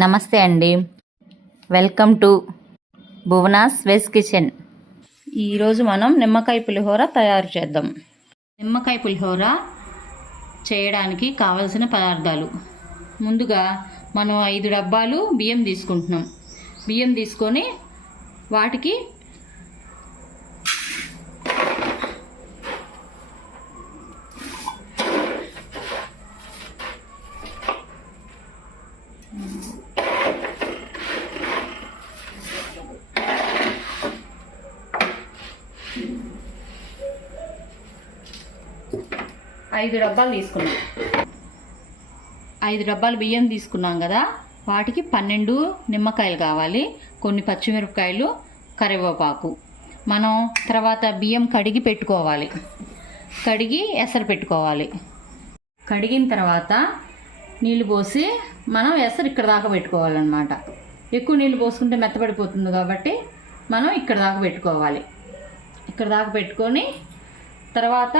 నమస్తే అండి. Welcome to Bhuvana's veg kitchen. ఈరోజు మనం నిమ్మకాయ పులిహోర తయారు చేద్దాం. నిమ్మకాయ పులిహోర చేయడానికి కావలసిన పదార్థాలు: ముందుగా మనం 5 డబ్బాలు బియ్యం తీసుకుంటున్నాం. బియ్యం తీసుకొని వాటికి ఐదు డబ్బాలు తీసుకున్నాం. 5 డబ్బాలు బియ్యం తీసుకున్నాం కదా, వాటికి 12 నిమ్మకాయలు కావాలి, కొన్ని పచ్చిమిరపకాయలు, కరివేపాకు. మనం తర్వాత బియ్యం కడిగి పెట్టుకోవాలి. కడిగి ఎసరు పెట్టుకోవాలి. కడిగిన తర్వాత నీళ్ళు పోసి మనం ఎసరు ఇక్కడ దాకా పెట్టుకోవాలన్నమాట. ఎక్కువ నీళ్ళు పోసుకుంటే మెత్తపడిపోతుంది కాబట్టి మనం ఇక్కడ దాకా పెట్టుకోవాలి. ఇక్కడ దాకా పెట్టుకొని తర్వాత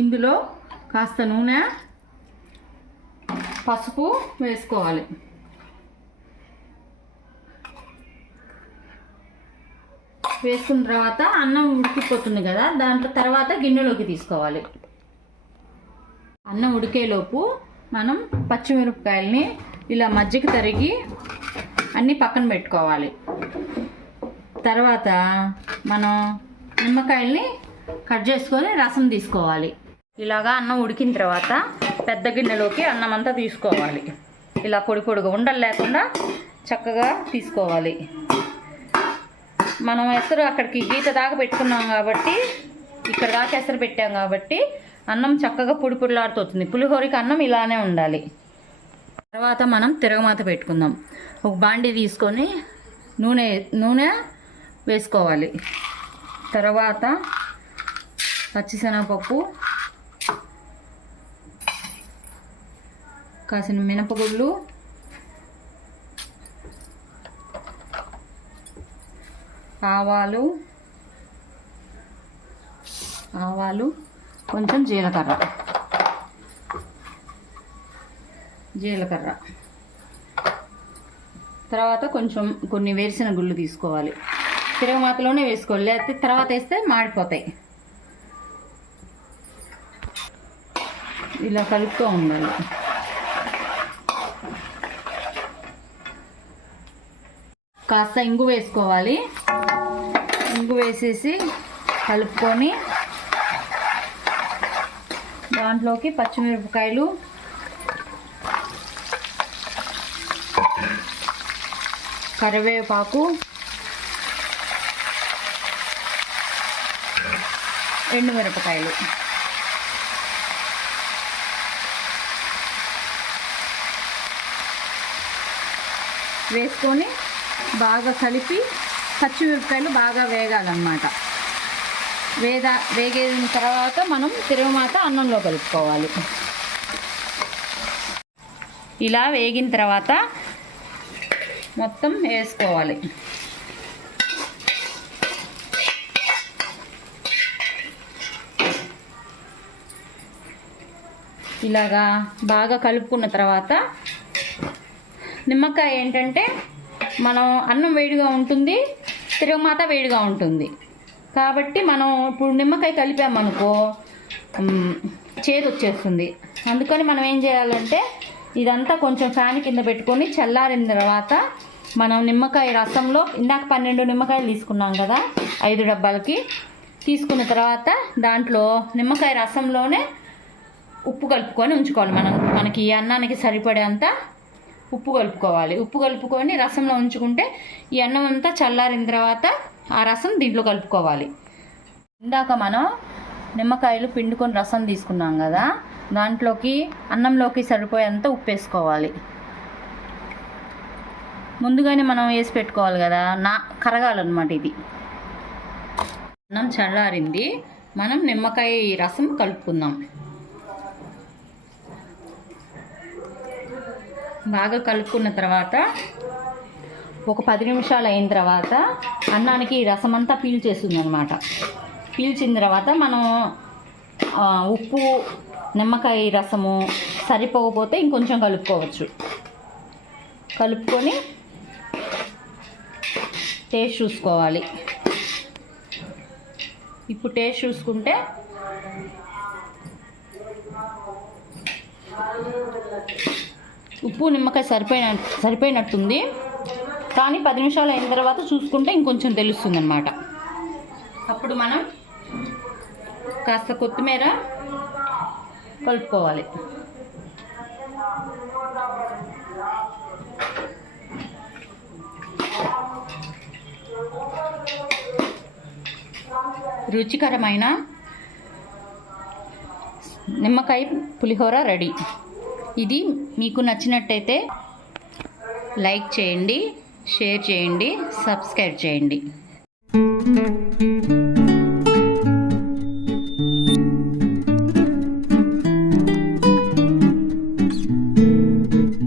ఇందులో కాస్త నూనె, పసుపు వేసుకోవాలి. వేసుకున్న తర్వాత అన్నం ఉడికిపోతుంది కదా, దాంట్లో తర్వాత గిన్నెలోకి తీసుకోవాలి. అన్నం ఉడికేలోపు మనం పచ్చిమిరపకాయలని ఇలా మజ్జిగ తరిగి అన్నీ పక్కన పెట్టుకోవాలి. తర్వాత మనం నిమ్మకాయల్ని కట్ చేసుకొని రసం తీసుకోవాలి. ఇలాగా అన్నం ఉడికిన తర్వాత పెద్ద గిన్నెలోకి అన్నం అంతా తీసుకోవాలి. ఇలా పొడి పొడిగా ఉండలు లేకుండా చక్కగా తీసుకోవాలి. మనం ఎసరు అక్కడికి గీత దాకా పెట్టుకున్నాం కాబట్టి, ఇక్కడ దాకా ఎసరు పెట్టాం కాబట్టి అన్నం చక్కగా పొడి పొడిలాడుతుంది. పులిహోరకి అన్నం ఇలానే ఉండాలి. తర్వాత మనం తిరగమాత పెట్టుకుందాం. ఒక బాండీ తీసుకొని నూనె వేసుకోవాలి. తర్వాత పచ్చిశనగపప్పు, కాసిన మినపగుళ్ళు, ఆవాలు, కొంచెం జీలకర్ర. తర్వాత కొన్ని వేరుశనగ గుళ్ళు తీసుకోవాలి. తిరగమాతలోనే వేసుకోవాలి, లేకపోతే తర్వాత వేస్తే మాడిపోతాయి. ఇలా కలుపుతూ ఉండాలి. కాస్త ఇంగు వేసుకోవాలి. ఇంగు వేసేసి కలుపుకొని దాంట్లోకి పచ్చిమిరపకాయలు, కరివేపాకు, ఎండుమిరపకాయలు వేసుకొని బాగా కలిపి పచ్చిమిరపకాయలు బాగా వేగాలన్నమాట. వేగిన తర్వాత మనం తిరగమాత అన్నంలో కలుపుకోవాలి. ఇలా వేగిన తర్వాత మొత్తం వేసుకోవాలి. ఇలాగా బాగా కలుపుకున్న తర్వాత నిమ్మకాయ ఏంటంటే మనం అన్నం వేడిగా ఉంటుంది, తిరగమాత వేడిగా ఉంటుంది కాబట్టి మనం ఇప్పుడు నిమ్మకాయ కలిపామనుకో చేదు వచ్చేస్తుంది. అందుకని మనం ఏం చేయాలంటే ఇదంతా కొంచెం ఫ్యాన్ కింద పెట్టుకొని చల్లారిన తర్వాత మనం నిమ్మకాయ రసంలో, ఇందాక 12 నిమ్మకాయలు తీసుకున్నాం కదా 5 డబ్బాలకి, తీసుకున్న తర్వాత దాంట్లో నిమ్మకాయ రసంలోనే ఉప్పు కలుపుకొని ఉంచుకోవాలి. మనకి ఈ అన్నానికి సరిపడేంత ఉప్పు కలుపుకోవాలి. ఉప్పు కలుపుకొని రసంలో ఉంచుకుంటే ఈ అన్నం అంతా చల్లారిన తర్వాత ఆ రసం దీంట్లో కలుపుకోవాలి. ఇందాక మనం నిమ్మకాయలు పిండుకొని రసం తీసుకున్నాం కదా, దాంట్లోకి అన్నంలోకి సరిపోయేంత ఉప్పు వేసుకోవాలి. ముందుగానే మనం వేసి పెట్టుకోవాలి కదా, కరగాలన్నమాట. ఇది అన్నం చల్లారింది, మనం నిమ్మకాయ రసం కలుపుకుందాం. బాగా కలుపుకున్న తర్వాత ఒక 10 నిమిషాలు అయిన తర్వాత అన్నానికి రసం అంతా పీల్చేస్తుంది అనమాట. పీల్చిన తర్వాత మనం ఉప్పు, నిమ్మకాయ రసము సరిపోకపోతే ఇంకొంచెం కలుపుకోవచ్చు. కలుపుకొని టేస్ట్ చూసుకోవాలి. ఇప్పుడు టేస్ట్ చూసుకుంటే ఉప్పు నిమ్మకాయ సరిపోయినట్టుంది. కానీ 10 నిమిషాలు అయిన తర్వాత చూసుకుంటే ఇంకొంచెం తెలుస్తుంది అన్నమాట. అప్పుడు మనం కాస్త కొత్తిమీర కలుపుకోవాలి. రుచికరమైన నిమ్మకాయ పులిహోర రెడీ. ఇది మీకు నచ్చినట్టయితే లైక్ చేయండి, షేర్ చేయండి, సబ్స్క్రైబ్ చేయండి.